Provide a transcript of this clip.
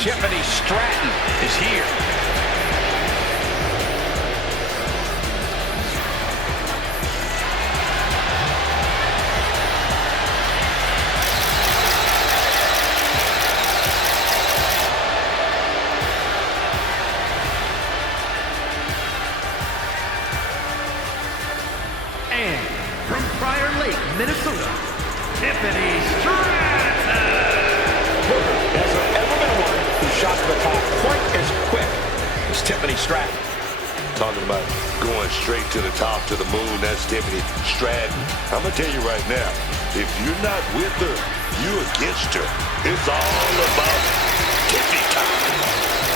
Tiffany Stratton is here. And from Prior Lake, Minnesota, Tiffany Stratton. Has there ever been one who shot to the top quite as quick as Tiffany Stratton? Talking about going straight to the top, to the moon, that's Tiffany Stratton. I'm going to tell you right now, if you're not with her, you're against her. It's all about Tiffany time.